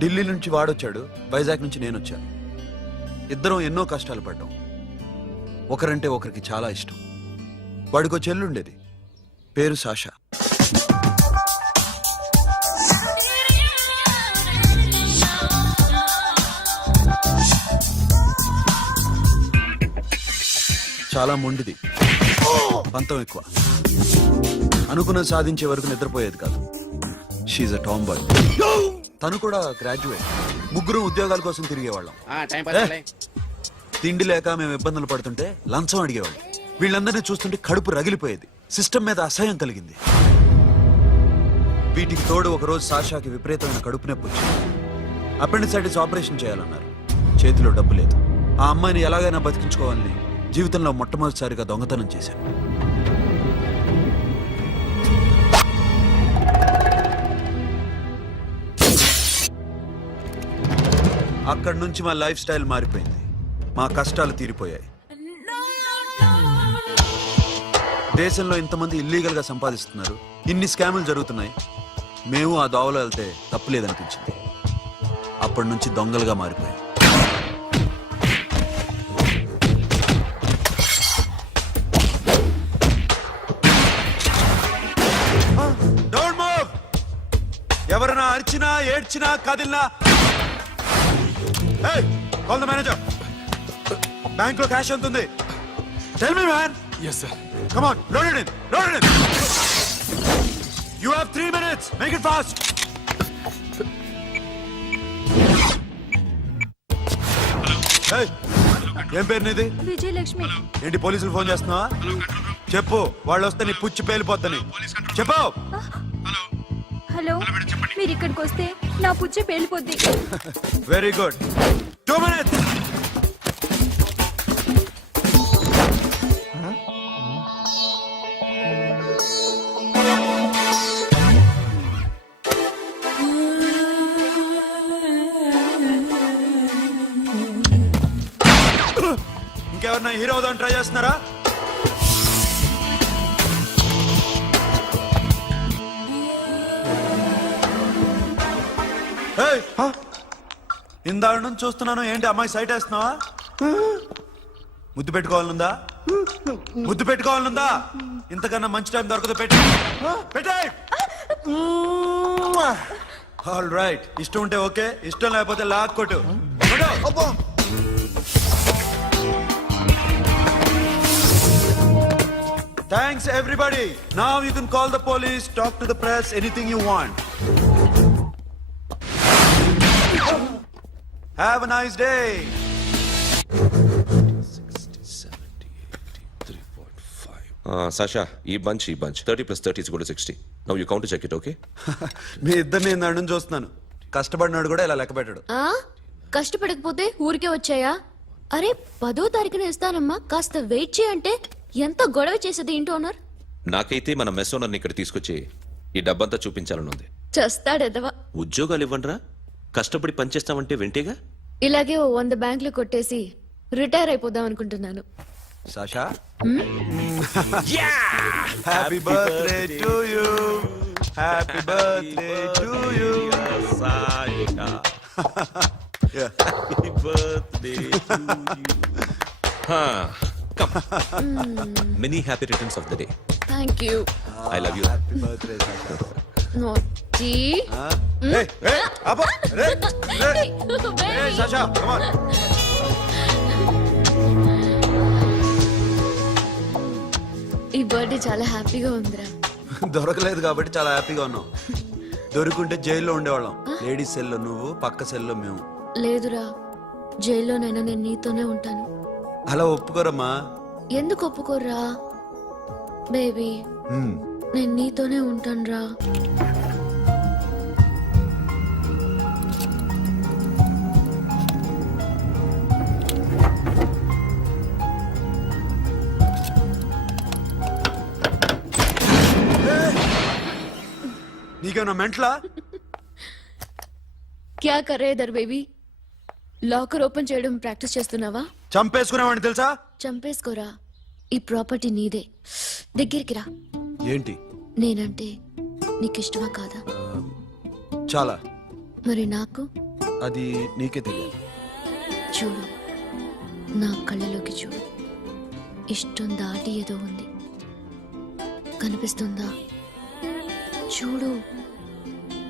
ఢిల్లీ నుంచి వాడొచ్చాడు, వైజాగ్ నుంచి నేను వచ్చాను. ఇద్దరం ఎన్నో కష్టాలు పడ్డాం. ఒకరంటే ఒకరికి చాలా ఇష్టం. వాడికో చెల్లుండేది, పేరు సాషా. చాలా మొండిది, పంతం ఎక్కువ. అనుకున్నది సాధించే వరకు నిద్రపోయేది కాదు. She a tomboy. తను కూడా గ్రాడ్యుయేట్. ముగ్గురు ఉద్యోగాల కోసం తిరిగేవాళ్ళం. తిండి లేక మేము ఇబ్బందులు పడుతుంటే లంచం అడిగేవాళ్ళం. వీళ్ళందరినీ చూస్తుంటే కడుపు రగిలిపోయేది. సిస్టమ్ మీద అసహ్యం కలిగింది. వీటికి తోడు ఒకరోజు సాషాకి విపరీతమైన కడుపు నొప్పి వచ్చింది. అపెండిసైటిస్ ఆపరేషన్ చేయాలన్నారు. చేతిలో డబ్బు లేదు. ఆ అమ్మాయిని ఎలాగైనా బతికించుకోవాలని జీవితంలో మొట్టమొదటిసారిగా దొంగతనం చేశాను. అక్కడి నుంచి మా లైఫ్ స్టైల్ మారిపోయింది. మా కష్టాలు తీరిపోయాయి. దేశంలో ఇంతమంది ఇల్లీగల్ గా సంపాదిస్తున్నారు, ఇన్ని స్కాములు జరుగుతున్నాయి. మేము ఆ దోవలో వెళ్తే తప్పులేదనిపించింది. అప్పటి నుంచి దొంగలుగా మారిపోయాయి. ఎవరైనా అరిచినా ఏడ్చినా కదిలినా కాల్ ద మేనేజర్. బ్యాంక్ లో క్యాష్ ఎంత ఉంది? Tell me man. Yes, sir. Come on, load it in. Load it in. You have 3 minutes. Make it fast. Hey, ఏం పేరు నీది? విజయలక్ష్మి. ఏంటి పోలీసులు ఫోన్ చేస్తున్నావా? చెప్పు, వాళ్ళు వస్తే నీ పుచ్చి పేలిపోద్దని చెప్పు. హలో, మీరు ఇక్కడికి వస్తే నా పుచ్చి పేలిపోద్ది. Very good. 2 minutes. ఇంకెవరన్నా హీరో అవుదామని ట్రై చేస్తున్నారా? ఇందాక నుంచి చూస్తున్నాను. ఏంటి అమ్మాయి సైట్ వేస్తున్నావా? ముద్దు పెట్టుకోవాలనుందా? ముద్దు పెట్టుకోవాలనుందా? ఇంతకన్నా మంచి టైం దొరకదు. పెట్టే. All right. ఇష్టం ఉంటే ఓకే, ఇష్టం లేకపోతే లాక్కొట్టు. Thanks everybody. Now you can call the police, talk to the press, anything you want. Have a nice day. 60, 70, 80, 3, 4, 5. Sasha, ఈ bunch 30 plus 30 is equal to 60. Now you count to check it, okay? మీ ఇద్దరిని నేను చూస్తున్నాను. కష్టపడినాడు కూడా ఇలా లెక్క పెట్టాడు. కష్టపడకపోతే ఊరికే వచ్చాయా? అరే 10వ తారీఖున ఇస్తానమ్మా, కాస్త వెయిట్ చేయంటే ఎంత గొడవ చేసేది ఏంటి ఓనర్. నాకైతే మన మెస్ ఓనర్ని ఇక్కడ తీసుకొచ్చి ఈ డబ్బంతా చూపించాలని ఉంది. చేస్తాడెదవా. ఉద్యోగాలు ఇవ్వండిరా, కష్టపడి పనిచేస్తామంటే వింటేగా. ఇలాగే 100 బ్యాంకులు కొట్టేసి రిటైర్ అయిపోదాం అనుకుంటున్నాను. Sasha, happy birthday to you. Happy birthday to you Sasha. Happy birthday to you. Come. Many happy returns of the day. Thank you. I love you. Happy birthday, Sasha. Naughty. Hey, Abba. Hey, Sasha, come on. ఈ birthday చాలా హ్యాపీగా ఉందిరా. దొరకలేదు కాబట్టి చాలా హ్యాపీగా ఉన్నాం. దొరుకుంటే జైల్లో ఉండేవాళ్ళం. లేడీస్ సెల్లో నువ్వు, పక్క సెల్లో మేము. లేదురా, జైల్లోనైనా నేను నీతోనే ఉంటాను. అలా ఒప్పుకోరమ్మా. ఎందుకు ఒప్పుకోర్రా బేబీ? నేను నీతోనే ఉంటానురా. నీకేమన్నా మెంట్లా? క్యా కర్ రే ఇధర్ బేబీ? లాకర్ ఓపెన్ చేయడం ప్రాక్టీస్ చేస్తున్నావా? చంపేసుకున్నావని తెలుసా? చంపేసుకోరా, ఈ ప్రాపర్టీ నీదే. దగ్గరికి రా. ఏంటి? నేనంటే నీకు ఇష్టమా కాదా? చాలా. మరి నాకు? అది నీకే తెలియాలి. చూడు, నా కళ్ళలోకి చూడు. ఇష్టం దాటి ఏదో ఉంది. కనిపిస్తుందా? చూడు,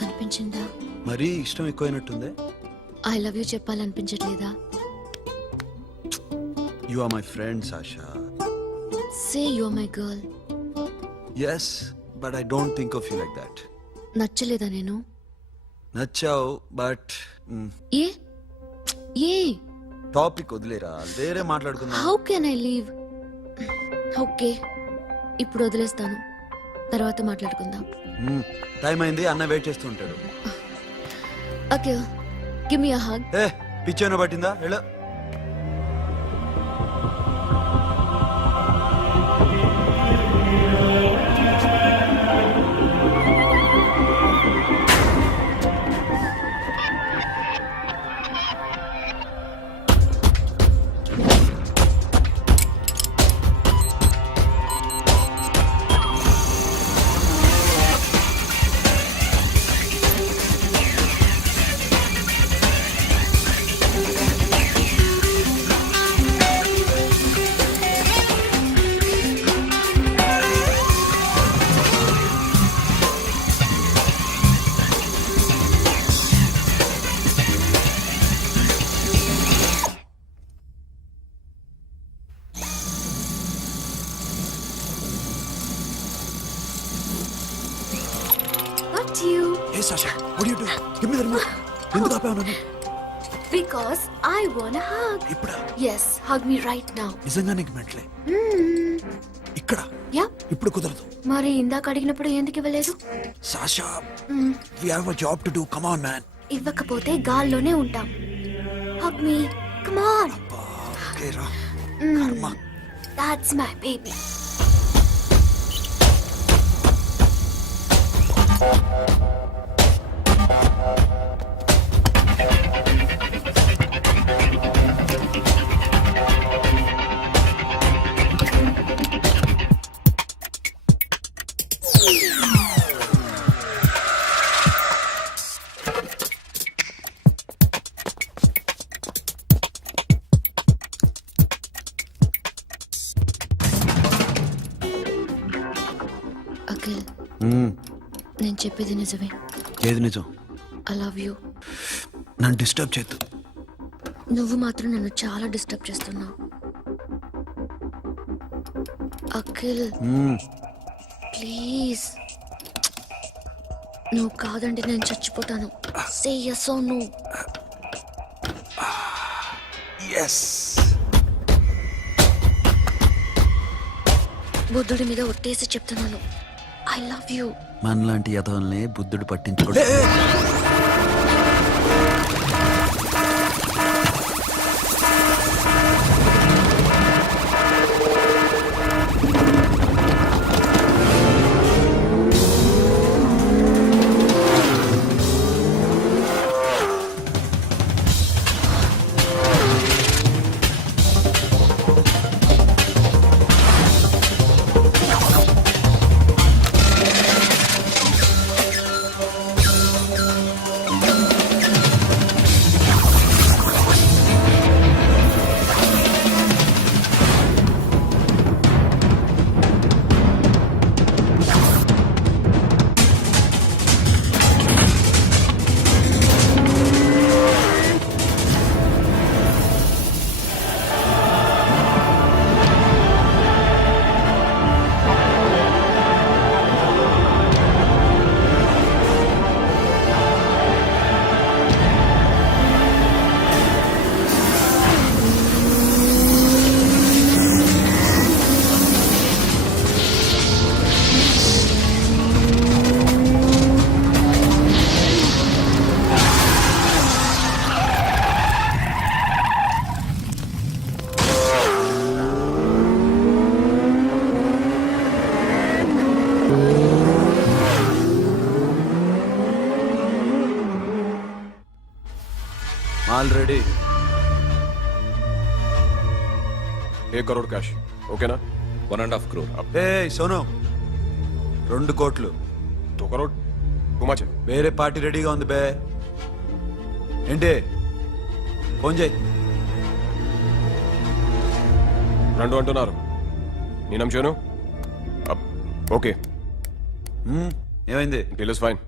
కనిపించిందా? మరీ ఇష్టం ఎక్కువైనట్టుందే. ఐ లవ్ యూ చెప్పాలనిపించట్లేదా? You are my friend Sasha. Say you are my girl. Yes, but I don't think of you like that. నచ్చలేదా నేను? నచ్చావు, బట్ ఏ ఏ టాపిక్ వదిలేరా, వేరే మాట్లాడుకుందాం. How can I leave? Okay, ఇప్పుడు వదిలేస్తాను, తర్వాత మాట్లాడుకుందాం. టైం అయింది, అన్న వెయిట్ చేస్తూ ఉంటాడు. Okay, give me a hug. ఏ పిచ్చేనా పట్టిందా? వెళ్ళ. What you? ఏ Sasha, what are you doing? Give me the remote. ఎందుకు ఆపావు నన్ను? Because I want a hug. ఇప్పుడా? Yes, hug me right now. నిజంగా నీకు మెంటలే? ఇక్కడ Yeah. ఇప్పుడు కుదరదు. మరి ఇందాక అడిగినప్పుడు ఎందుకు ఇవ్వలేదు? Sasha, we have a job to do. Come on, man. ఇవ్వకపోతే గాల్లోనే ఉంటాం. Hug me. Come on. Okay, రా. కర్మ. That's my baby. అఖిల్, నేను చెప్పేది నిజమే. ఏది నిజం? I love you. నన్ను డిస్టర్బ్ చేయొద్దు. నువ్వు మాత్రం నన్ను చాలా డిస్టర్బ్ చేస్తున్నావు. అఖిల్, ప్లీజ్. నువ్వు కాదంటే నేను చచ్చిపోతాను. Say yes or no. Yes. బుద్ధుడి మీద ఒట్టేసి చెప్తున్నాను. I love you. మనలాంటి యథవల్ని బుద్ధుడు పట్టించుకోడు. ఆల్రెడీ 1 करोड़ कैश ओकेना 1.5 crore. ఏ సోను, 2 కోట్లు. 2 करोड़ टू मच है వేరే పార్టీ రెడీగా ఉంది బే. ఏంటి ఫోన్ చేయి. రెండు అంటున్నారు నేను నమ్మాను ఓకే ఏమైంది? Deal is fine